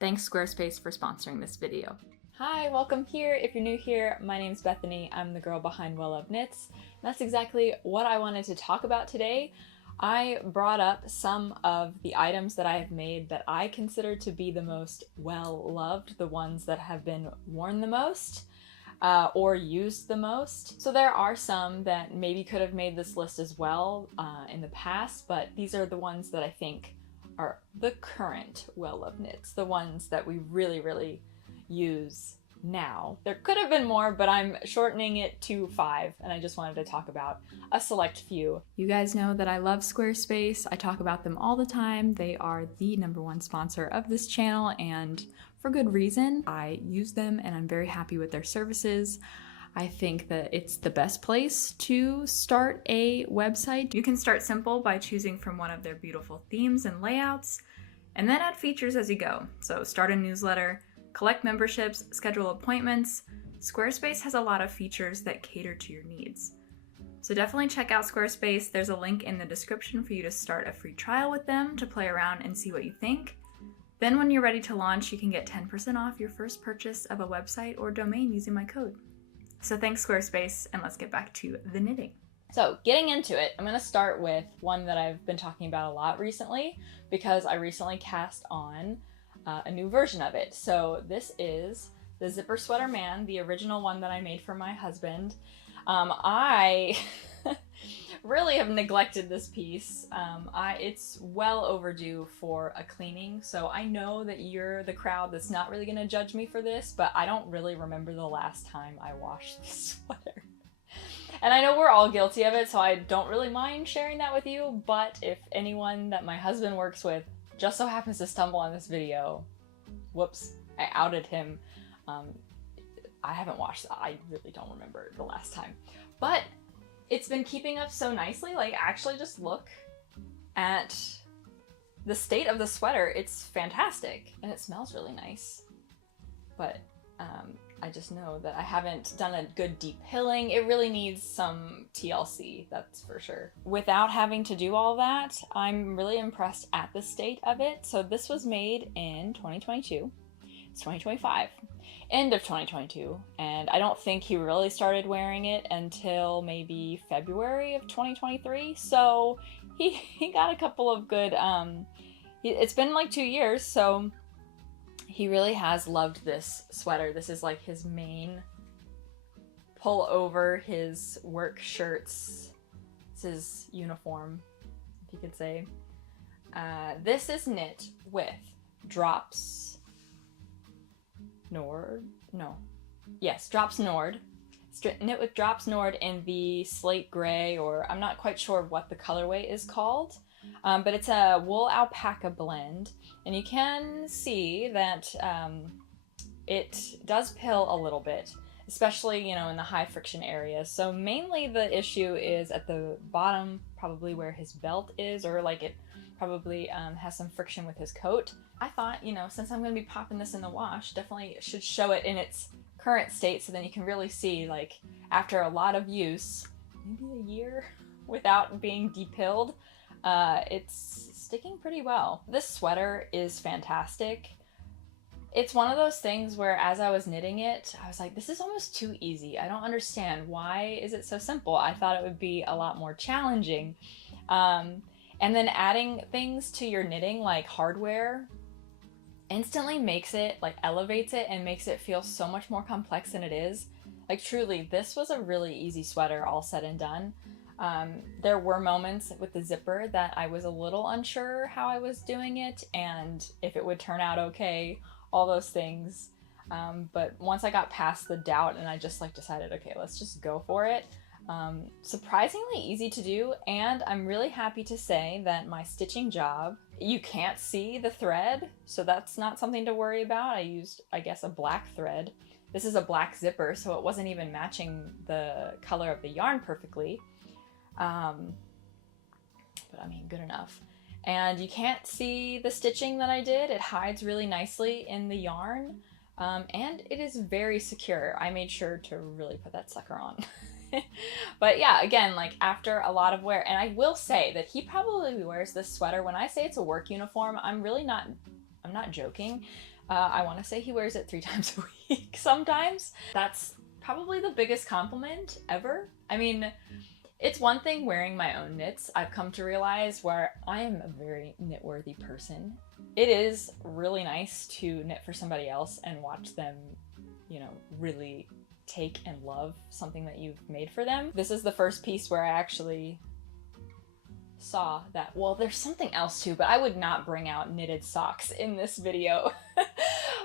Thanks Squarespace for sponsoring this video. Hi, welcome here. If you're new here, my name's Bethany. I'm the girl behind Well Loved Knits. That's exactly what I wanted to talk about today. I brought up some of the items that I have made that I consider to be the most well-loved, the ones that have been worn the most or used the most. So there are some that maybe could have made this list as well in the past, but these are the ones that I think are the current well-loved knits, the ones that we really use now. There could have been more, but I'm shortening it to 5, and I just wanted to talk about a select few. You guys know that I love Squarespace. I talk about them all the time. They are the #1 sponsor of this channel, and for good reason. I use them and I'm very happy with their services. I think that it's the best place to start a website. You can start simple by choosing from one of their beautiful themes and layouts, and then add features as you go. So start a newsletter, collect memberships, schedule appointments. Squarespace has a lot of features that cater to your needs. So definitely check out Squarespace. There's a link in the description for you to start a free trial with them to play around and see what you think. Then when you're ready to launch, you can get 10% off your first purchase of a website or domain using my code. So thanks Squarespace, and let's get back to the knitting. So getting into it, I'm gonna start with one that I've been talking about a lot recently because I recently cast on a new version of it. So this is the Zipper Sweater Man, the original one that I made for my husband. I really have neglected this piece. It's well overdue for a cleaning, so I know that you're the crowd that's not really gonna judge me for this, but I don't really remember the last time I washed this sweater. And I know we're all guilty of it, so I don't really mind sharing that with you, but if anyone that my husband works with just so happens to stumble on this video, whoops, I outed him. I haven't watched that. I really don't remember the last time. But it's been keeping up so nicely. Like, actually just look at the state of the sweater. It's fantastic. And it smells really nice. But I just know that I haven't done a good deep pilling. It really needs some TLC, that's for sure. Without having to do all that, I'm really impressed at the state of it. So this was made in 2022. It's 2025. End of 2022, and I don't think he really started wearing it until maybe February of 2023, so he got a couple of good, it's been like 2 years, so he really has loved this sweater. This is like his main pull over, his work shirts. It's his uniform, if you could say. This is knit with Drops Nord. It's knit with Drops Nord in the slate gray, or I'm not quite sure what the colorway is called, but it's a wool alpaca blend, and you can see that it does pill a little bit, especially, you know, in the high friction areas. So mainly the issue is at the bottom, probably where his belt is, or like it probably has some friction with his coat. I thought, you know, since I'm going to be popping this in the wash, definitely should show it in its current state, so then you can really see, like, after a lot of use, maybe a year without being depilled, it's sticking pretty well. This sweater is fantastic. It's one of those things where as I was knitting it, I was like, this is almost too easy. I don't understand. Why is it so simple? I thought it would be a lot more challenging. And then adding things to your knitting, like hardware, instantly makes it, like, elevates it and makes it feel so much more complex than it is. Like, truly, this was a really easy sweater, all said and done. There were moments with the zipper that I was a little unsure how I was doing it and if it would turn out okay, all those things. But once I got past the doubt and I just, like, decided, okay, let's just go for it. Surprisingly easy to do, and I'm really happy to say that my stitching job, you can't see the thread, so that's not something to worry about. I used, I guess, a black thread. This is a black zipper, so it wasn't even matching the color of the yarn perfectly. But I mean, good enough. And you can't see the stitching that I did. It hides really nicely in the yarn, and it is very secure. I made sure to really put that sucker on. But yeah, again, like, after a lot of wear, and I will say that he probably wears this sweater, when I say it's a work uniform, I'm not joking. I want to say he wears it 3 times a week sometimes. That's probably the biggest compliment ever. I mean, it's one thing wearing my own knits. I've come to realize where I am a very knit-worthy person. It is really nice to knit for somebody else and watch them, you know, really take and love something that you've made for them. This is the first piece where I actually saw that, well, there's something else too, but I would not bring out knitted socks in this video.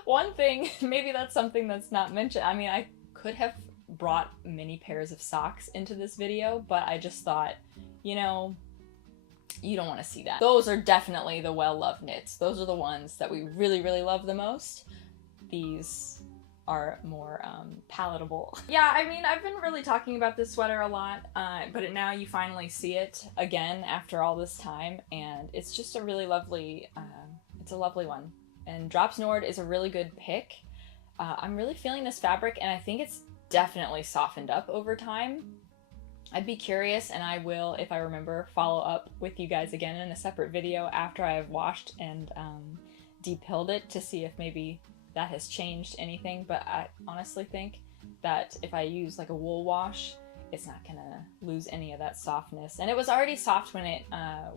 One thing, maybe that's something that's not mentioned. I mean, I could have brought many pairs of socks into this video, but I just thought, you know, you don't want to see that. Those are definitely the well-loved knits. Those are the ones that we really, really love the most. These are more palatable. Yeah, I mean, I've been really talking about this sweater a lot, but now you finally see it again after all this time, and it's just a really lovely, it's a lovely one. And Drops Nord is a really good pick. I'm really feeling this fabric, and I think it's definitely softened up over time. I'd be curious, and I will, if I remember, follow up with you guys again in a separate video after I have washed and depilled it to see if maybe that has changed anything, but I honestly think that if I use like a wool wash, it's not gonna lose any of that softness. And it was already soft when it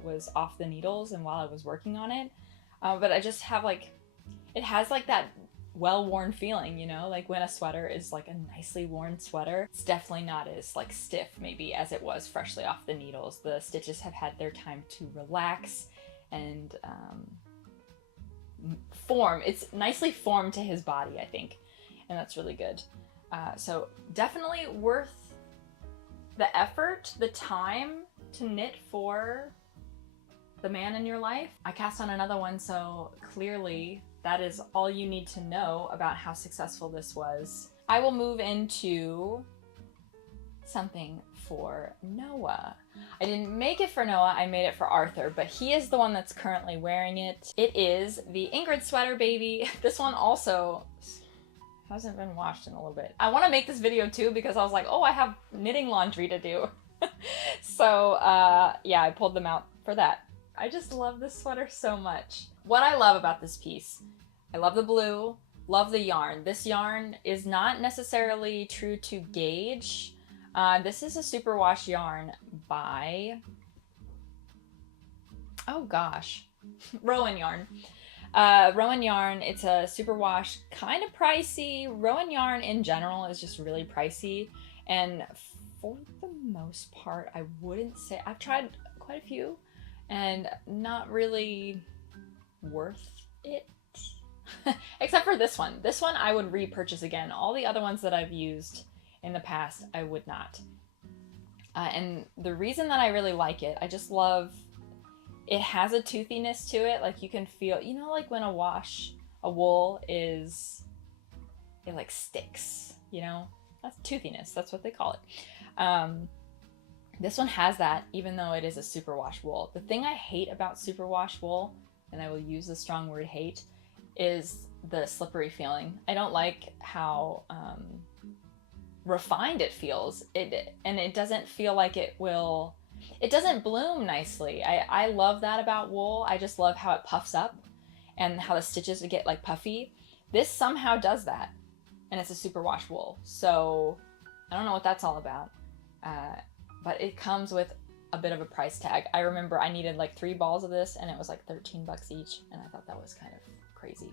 was off the needles and while I was working on it, but I just have like, it has like that well-worn feeling, you know, like when a sweater is like a nicely worn sweater, it's definitely not as like stiff maybe as it was freshly off the needles. The stitches have had their time to relax and form. It's nicely formed to his body, I think, and that's really good. So definitely worth the effort, the time to knit for the man in your life. I cast on another one, so clearly that is all you need to know about how successful this was. I will move into something for Noah. I didn't make it for Noah, I made it for Arthur, but he is the one that's currently wearing it. It is the Ingrid sweater, baby. This one also hasn't been washed in a little bit. I want to make this video too because I was like, oh, I have knitting laundry to do. So yeah, I pulled them out for that. I just love this sweater so much. What I love about this piece, I love the blue, love the yarn. This yarn is not necessarily true to gauge. This is a superwash yarn by, oh gosh, Rowan Yarn. Rowan Yarn, it's a superwash, kind of pricey. Rowan Yarn in general is just really pricey. And for the most part, I wouldn't say, I've tried quite a few and not really worth it. Except for this one. This one I would repurchase again. All the other ones that I've used in the past, I would not. And the reason that I really like it, I just love, it has a toothiness to it. Like you can feel, you know, like when a wool is, it like sticks, you know? That's toothiness, that's what they call it. This one has that, even though it is a superwash wool. The thing I hate about superwash wool, and I will use the strong word hate, is the slippery feeling. I don't like how refined it feels. And it doesn't feel like it doesn't bloom nicely. I love that about wool. I just love how it puffs up and how the stitches get like puffy. This somehow does that, and it's a superwash wool. So I don't know what that's all about. But it comes with a bit of a price tag. I remember I needed like 3 balls of this and it was like 13 bucks each, and I thought that was kind of crazy.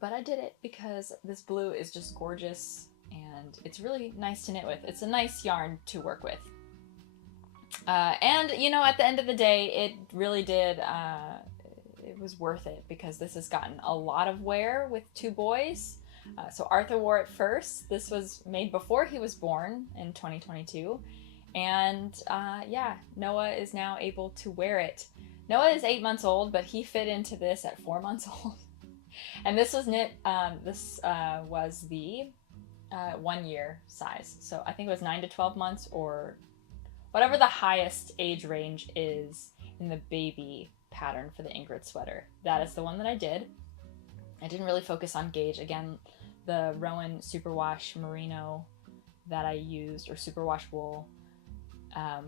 But I did it because this blue is just gorgeous and it's really nice to knit with. It's a nice yarn to work with. And you know, at the end of the day, it really did, it was worth it because this has gotten a lot of wear with 2 boys. So Arthur wore it first. This was made before he was born in 2022. And yeah, Noah is now able to wear it. Noah is 8 months old, but he fit into this at 4 months old. And this was knit, this was the 1 year size. So I think it was 9 to 12 months or whatever the highest age range is in the baby pattern for the Ingrid sweater. That is the one that I did. I didn't really focus on gauge. Again, the Rowan Superwash Merino that I used, or Superwash wool, I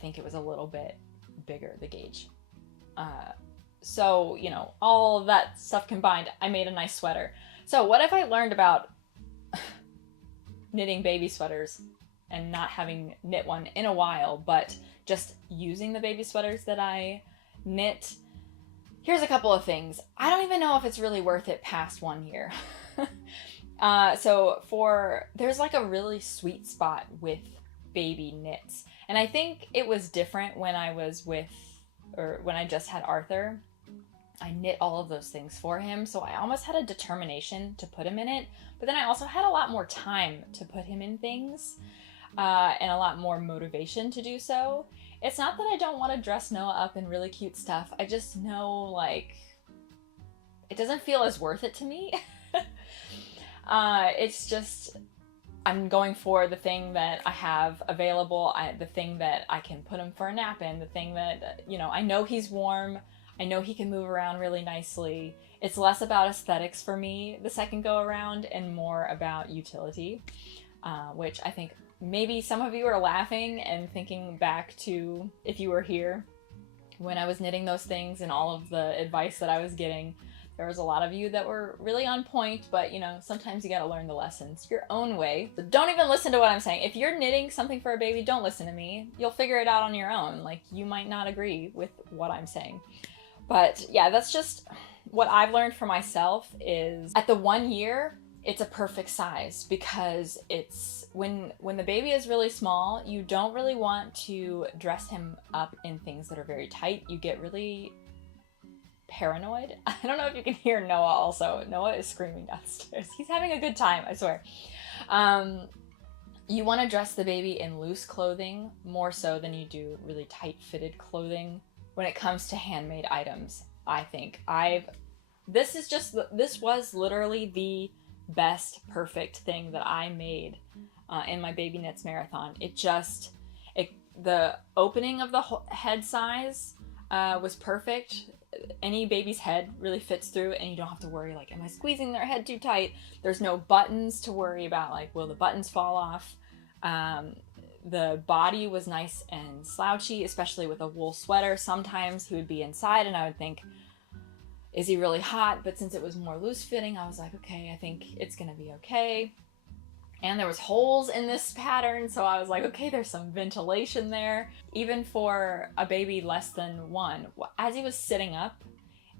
think it was a little bit bigger, the gauge. So, you know, all of that stuff combined, I made a nice sweater. So what have I learned about knitting baby sweaters and not having knit one in a while, but just using the baby sweaters that I knit? Here's a couple of things. I don't even know if it's really worth it past 1 year. There's like a really sweet spot with baby knits. And I think it was different when I just had Arthur. I knit all of those things for him, so I almost had a determination to put him in it, but then I also had a lot more time to put him in things, and a lot more motivation to do so. It's not that I don't want to dress Noah up in really cute stuff, I just know, like, it doesn't feel as worth it to me. It's just, I'm going for the thing that I have available, the thing that I can put him for a nap in, the thing that, you know, I know he's warm, I know he can move around really nicely. It's less about aesthetics for me the second go around and more about utility, which I think maybe some of you are laughing and thinking back to if you were here when I was knitting those things and all of the advice that I was getting. There was a lot of you that were really on point, but you know, sometimes you gotta learn the lessons your own way. So don't even listen to what I'm saying. If you're knitting something for a baby, don't listen to me. You'll figure it out on your own. Like, you might not agree with what I'm saying. But yeah, that's just what I've learned for myself is at the 1 year, it's a perfect size because it's when the baby is really small, you don't really want to dress him up in things that are very tight. You get really paranoid. I don't know if you can hear Noah also. Noah is screaming downstairs. He's having a good time, I swear. You want to dress the baby in loose clothing more so than you do really tight fitted clothing when it comes to handmade items. I think this was literally the best perfect thing that I made in my baby knits marathon. The opening of the head size was perfect. Any baby's head really fits through and you don't have to worry, like, am I squeezing their head too tight? There's no buttons to worry about, like, will the buttons fall off? The body was nice and slouchy, especially with a wool sweater. Sometimes he would be inside and I would think, is he really hot? But since it was more loose fitting, I was like, okay, I think it's gonna be okay. And there was holes in this pattern, so I was like, okay, there's some ventilation there. Even for a baby less than 1, as he was sitting up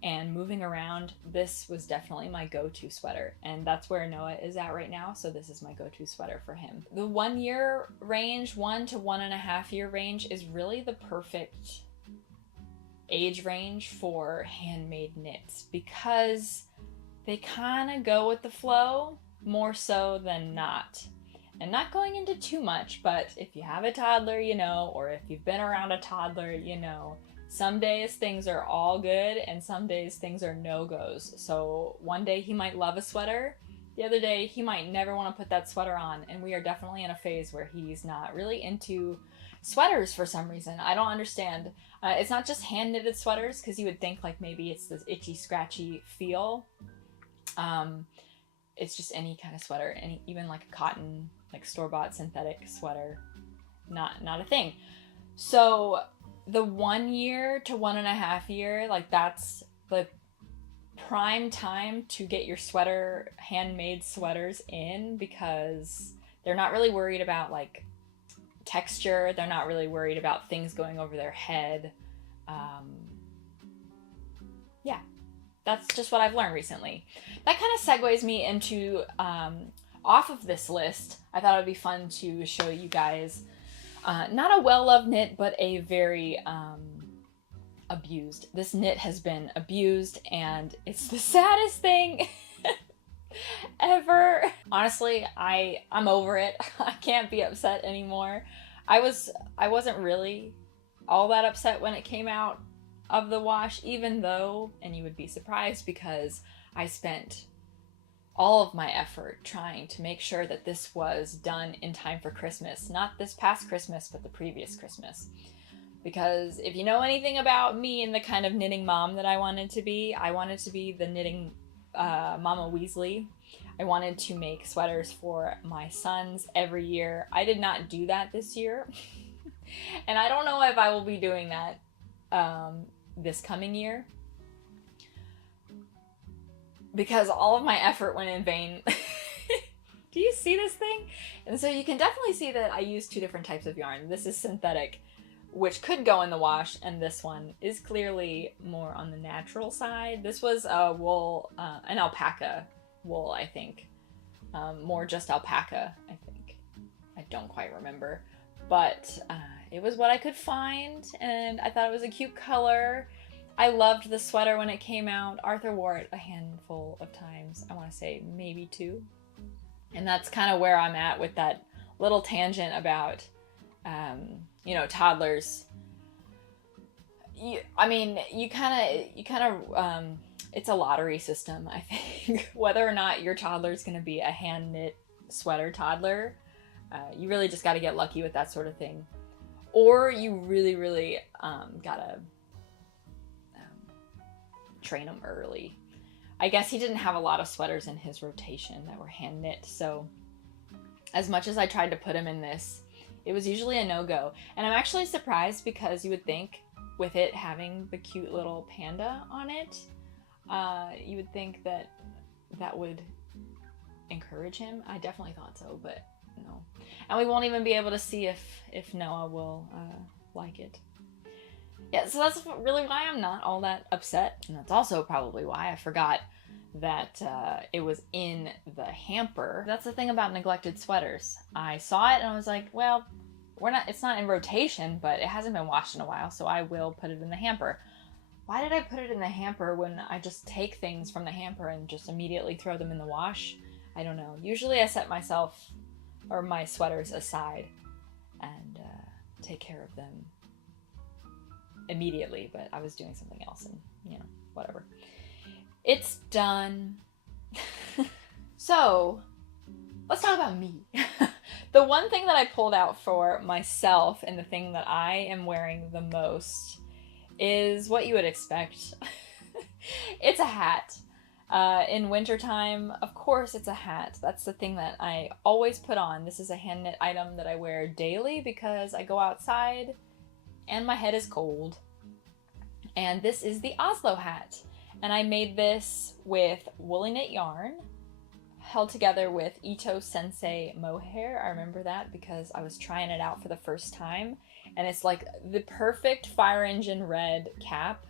and moving around, this was definitely my go-to sweater. And that's where Noah is at right now, so this is my go-to sweater for him. The 1 year range, 1 to 1.5 year range, is really the perfect age range for handmade knits because they kind of go with the flow more so than not. And not going into too much, but if you have a toddler, you know, or if you've been around a toddler, you know, some days things are all good and some days things are no-goes. So one day he might love a sweater, the other day he might never want to put that sweater on, and we are definitely in a phase where he's not really into sweaters for some reason. I don't understand. It's not just hand-knitted sweaters, because you would think like maybe it's this itchy, scratchy feel. It's just any kind of sweater, even like a cotton, like store-bought synthetic sweater, not a thing. So the 1 year to 1.5 year, like that's the prime time to get your handmade sweaters in, because they're not really worried about like texture. They're not really worried about things going over their head. Yeah. That's just what I've learned recently. That kind of segues me into, off of this list, I thought it would be fun to show you guys, not a well-loved knit, but a very abused. This knit has been abused, and it's the saddest thing ever. Honestly, I'm over it. I can't be upset anymore. I wasn't really all that upset when it came out of the wash, even though, and you would be surprised because I spent all of my effort trying to make sure that this was done in time for Christmas. Not this past Christmas, but the previous Christmas. Because if you know anything about me and the kind of knitting mom that I wanted to be the knitting Mama Weasley. I wanted to make sweaters for my sons every year. I did not do that this year. And I don't know if I will be doing that this coming year. because all of my effort went in vain. Do you see this thing? And so you can definitely see that I use two different types of yarn. This is synthetic, which could go in the wash, and this one is clearly more on the natural side. This was a wool, an alpaca wool, I think. More just alpaca, I think. I don't quite remember. But it was what I could find, and I thought it was a cute color. I loved the sweater when it came out. Arthur wore it a handful of times. I want to say maybe 2. And that's kind of where I'm at with that little tangent about, you know, toddlers. I mean, you kind of, it's a lottery system, I think. Whether or not your toddler is going to be a hand knit sweater toddler, you really just got to get lucky with that sort of thing. Or you really, really gotta train them early. I guess he didn't have a lot of sweaters in his rotation that were hand knit, so as much as I tried to put him in this, it was usually a no-go. And I'm actually surprised, because you would think with it having the cute little panda on it, you would think that that would encourage him. I definitely thought so, but no. And we won't even be able to see if Noah will like it. Yeah, so that's really why I'm not all that upset. And that's also probably why I forgot that it was in the hamper. That's the thing about neglected sweaters. I saw it and I was like, well, it's not in rotation, but it hasn't been washed in a while, so I will put it in the hamper. Why did I put it in the hamper when I just take things from the hamper and just immediately throw them in the wash? I don't know. Usually I set myself or my sweaters aside and take care of them immediately, but I was doing something else, and you know, whatever. It's done. So let's talk about me. The one thing that I pulled out for myself, and the thing that I am wearing the most, is what you would expect. It's a hat. In wintertime, of course it's a hat. That's the thing that I always put on. This is a hand knit item that I wear daily because I go outside and my head is cold. And this is the Oslo hat. And I made this with woolly knit yarn, held together with Ito Sensei mohair. I remember that because I was trying it out for the first time. And it's like the perfect fire engine red cap.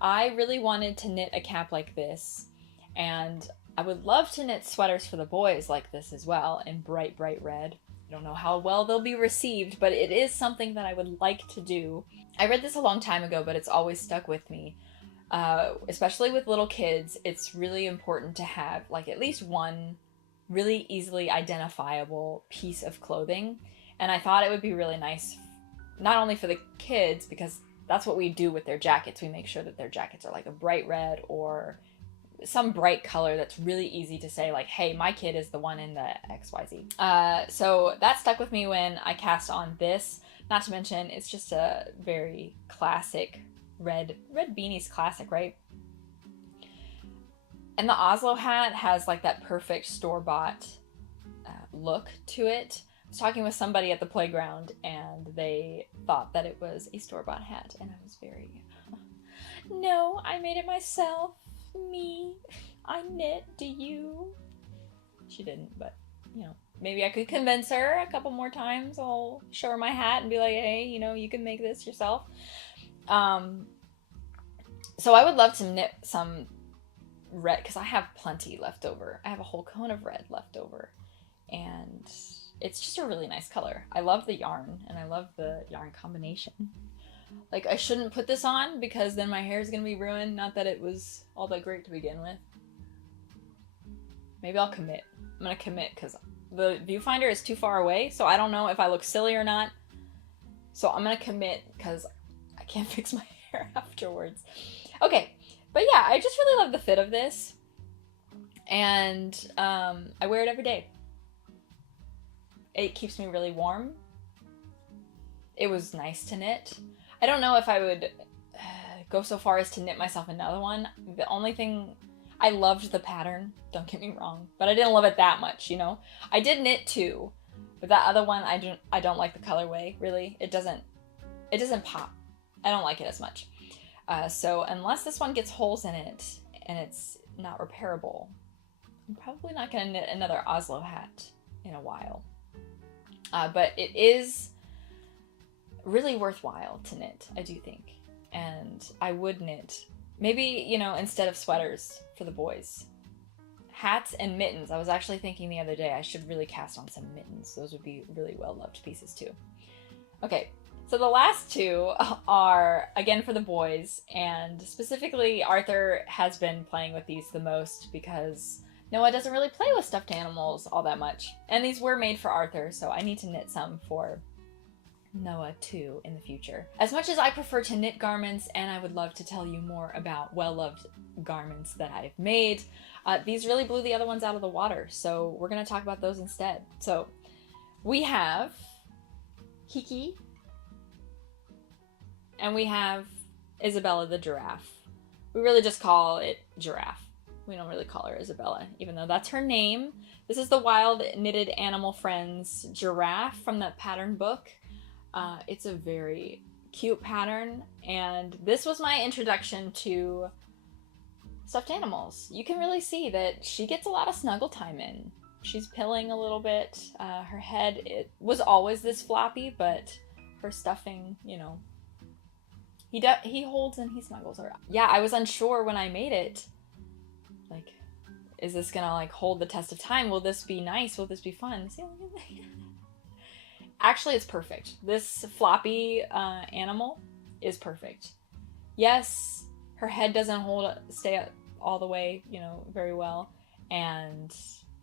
I really wanted to knit a cap like this. And I would love to knit sweaters for the boys like this as well, in bright, bright red. I don't know how well they'll be received, but it is something that I would like to do. I read this a long time ago, but it's always stuck with me. Especially with little kids, it's really important to have like at least one really easily identifiable piece of clothing. And I thought it would be really nice, not only for the kids, because that's what we do with their jackets. We make sure that their jackets are like a bright red or some bright color that's really easy to say like, hey, my kid is the one in the XYZ. So that stuck with me when I cast on this. Not to mention, it's just a very classic red beanie's classic, right? And the Oslo hat has like that perfect store-bought look to it. I was talking with somebody at the playground and they thought that it was a store-bought hat, and I was very, no, I made it myself. Me, I knit, do you? She didn't, but you know, maybe I could convince her a couple more times. I'll show her my hat and be like, hey, you know, you can make this yourself. So I would love to knit some red, because I have plenty left over. I have a whole cone of red left over, and it's just a really nice color. I love the yarn, and I love the yarn combination. Like, I shouldn't put this on because then my hair is going to be ruined. Not that it was all that great to begin with. Maybe I'll commit. I'm going to commit because the viewfinder is too far away, so I don't know if I look silly or not. So I'm going to commit because I can't fix my hair afterwards. Okay, but yeah, I just really love the fit of this. And I wear it every day. It keeps me really warm. It was nice to knit. I don't know if I would go so far as to knit myself another one. The only thing, I loved the pattern, don't get me wrong, but I didn't love it that much, you know? I did knit two, but that other one, I don't like the colorway, really. It doesn't pop. I don't like it as much. So unless this one gets holes in it, and it's not repairable. I'm probably not going to knit another Oslo hat in a while. But it is really worthwhile to knit, I do think. And I would knit, maybe, you know, instead of sweaters for the boys, hats and mittens. I was actually thinking the other day I should really cast on some mittens. Those would be really well-loved pieces too. Okay, so the last two are, again, for the boys, and specifically Arthur has been playing with these the most because Noah doesn't really play with stuffed animals all that much. And these were made for Arthur, so I need to knit some for Noah too in the future. As much as I prefer to knit garments, and I would love to tell you more about well-loved garments that I've made, these really blew the other ones out of the water, so we're going to talk about those instead. So we have Kiki, and we have Isabella the giraffe. We really just call it Giraffe. We don't really call her Isabella, even though that's her name. This is the Wild Knitted Animal Friends giraffe from that pattern book. It's a very cute pattern, and this was my introduction to stuffed animals. You can really see that she gets a lot of snuggle time in. She's pilling a little bit. Her head, it was always this floppy, but her stuffing, you know, he holds and he snuggles her. Yeah, I was unsure when I made it. Like, is this gonna like hold the test of time? Will this be nice? Will this be fun? Actually, it's perfect. This floppy animal is perfect. Yes, her head doesn't stay all the way, you know, very well, and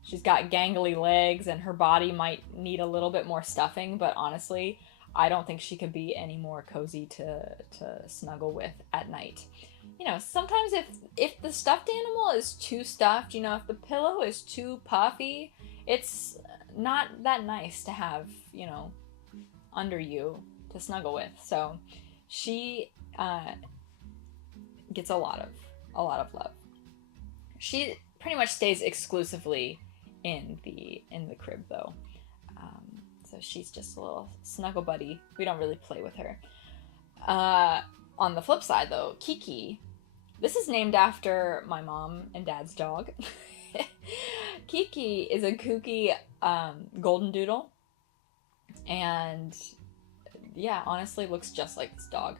she's got gangly legs, and her body might need a little bit more stuffing, but honestly, I don't think she could be any more cozy to snuggle with at night. You know, sometimes if the stuffed animal is too stuffed, you know, if the pillow is too puffy, it's not that nice to have, you know, under you to snuggle with. So she gets a lot of love. She pretty much stays exclusively in the crib though. So she's just a little snuggle buddy. We don't really play with her. On the flip side though, Kiki, this is named after my mom and dad's dog. Kiki is a kooky golden doodle, and yeah, honestly looks just like this dog.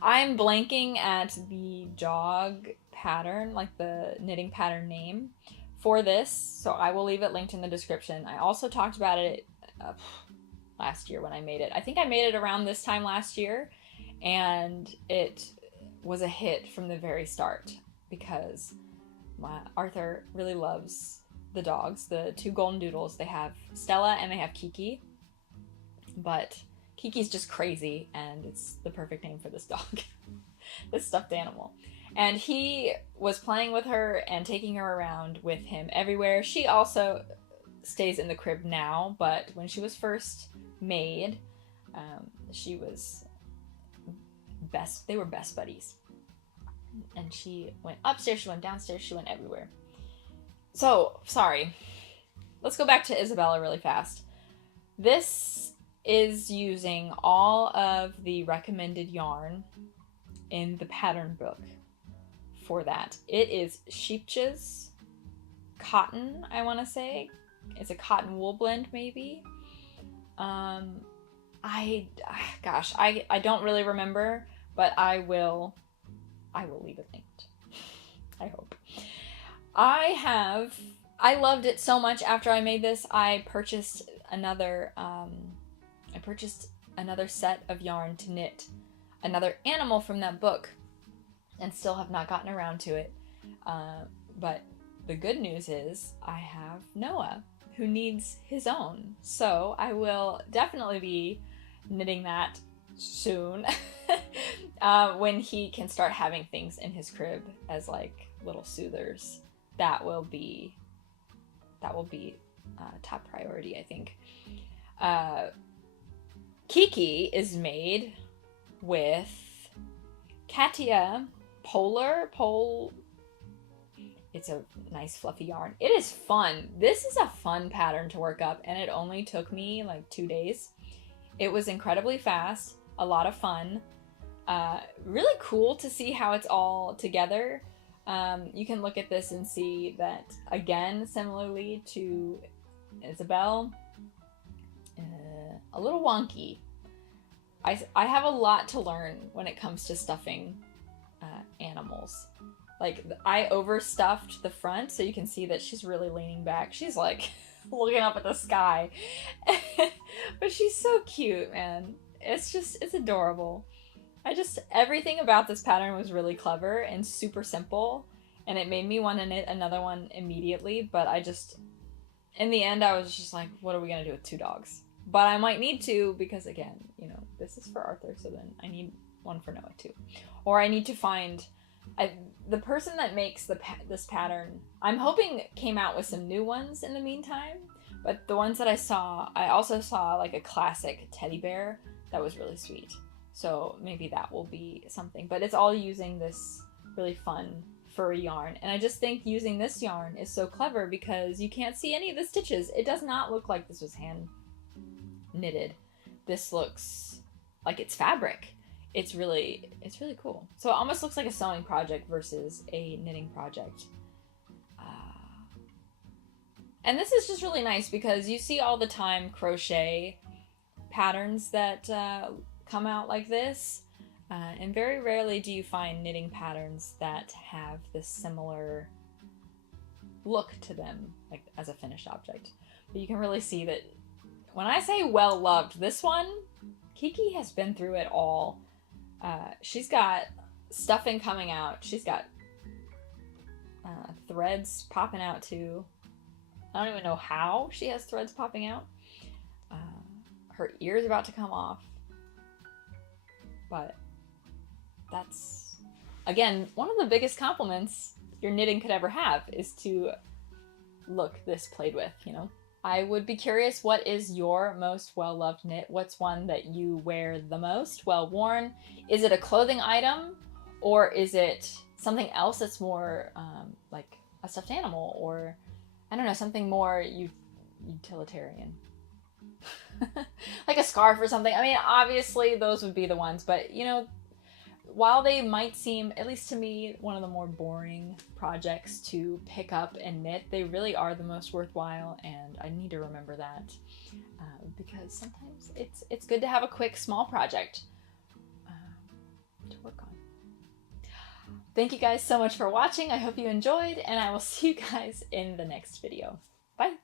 I'm blanking at the dog pattern, like the knitting pattern name for this, so I will leave it linked in the description. I also talked about it last year when I made it. I think I made it around this time last year, and it was a hit from the very start because Arthur really loves the dogs, the two golden doodles. They have Stella and they have Kiki, but Kiki's just crazy, and it's the perfect name for this dog, this stuffed animal. And he was playing with her and taking her around with him everywhere. She also stays in the crib now, but when she was first made, she was they were best buddies. And she went upstairs, she went downstairs, she went everywhere. So, sorry. Let's go back to Isabella really fast. This is using all of the recommended yarn in the pattern book for that. It is Sheepches cotton, I want to say. It's a cotton wool blend, maybe. I don't really remember, but I will leave it linked. I hope. I loved it so much after I made this. I purchased another set of yarn to knit another animal from that book, and still have not gotten around to it. But the good news is I have Noah, who needs his own. So I will definitely be knitting that soon. When he can start having things in his crib as like little soothers. That will be top priority, I think. Kiki is made with Katia Polar. It's a nice fluffy yarn. It is fun. This is a fun pattern to work up, and it only took me like 2 days. It was incredibly fast, a lot of fun. Really cool to see how it's all together. You can look at this and see that, again, similarly to Isabel, a little wonky. I have a lot to learn when it comes to stuffing animals. Like, I overstuffed the front, so you can see that she's really leaning back. She's like looking up at the sky. But she's so cute, man. It's adorable. Everything about this pattern was really clever and super simple, and it made me want to knit another one immediately, but in the end, I was just like, what are we gonna do with 2 dogs? But I might need to, because again, you know, this is for Arthur, so then I need one for Noah too. Or I need to find, the person that makes this pattern, I'm hoping came out with some new ones in the meantime, but the ones that I also saw like a classic teddy bear that was really sweet. So maybe that will be something, but it's all using this really fun furry yarn. And I just think using this yarn is so clever because you can't see any of the stitches. It does not look like this was hand knitted. This looks like it's fabric. It's really cool. So it almost looks like a sewing project versus a knitting project. And this is just really nice because you see all the time crochet patterns that come out like this, and very rarely do you find knitting patterns that have this similar look to them, like as a finished object. But you can really see that when I say well loved, this one, Kiki has been through it all. She's got stuffing coming out. She's got threads popping out too. I don't even know how she has threads popping out. Her ear's about to come off. But that's, again, one of the biggest compliments your knitting could ever have is to look this played with, you know? I would be curious, what is your most well-loved knit? What's one that you wear the most, well-worn? Is it a clothing item, or is it something else that's more like a stuffed animal, or, I don't know, something more utilitarian? Like a scarf or something. I mean, obviously those would be the ones, but you know, while they might seem, at least to me, one of the more boring projects to pick up and knit, they really are the most worthwhile, and I need to remember that because sometimes it's good to have a quick, small project to work on. Thank you guys so much for watching. I hope you enjoyed, and I will see you guys in the next video. Bye!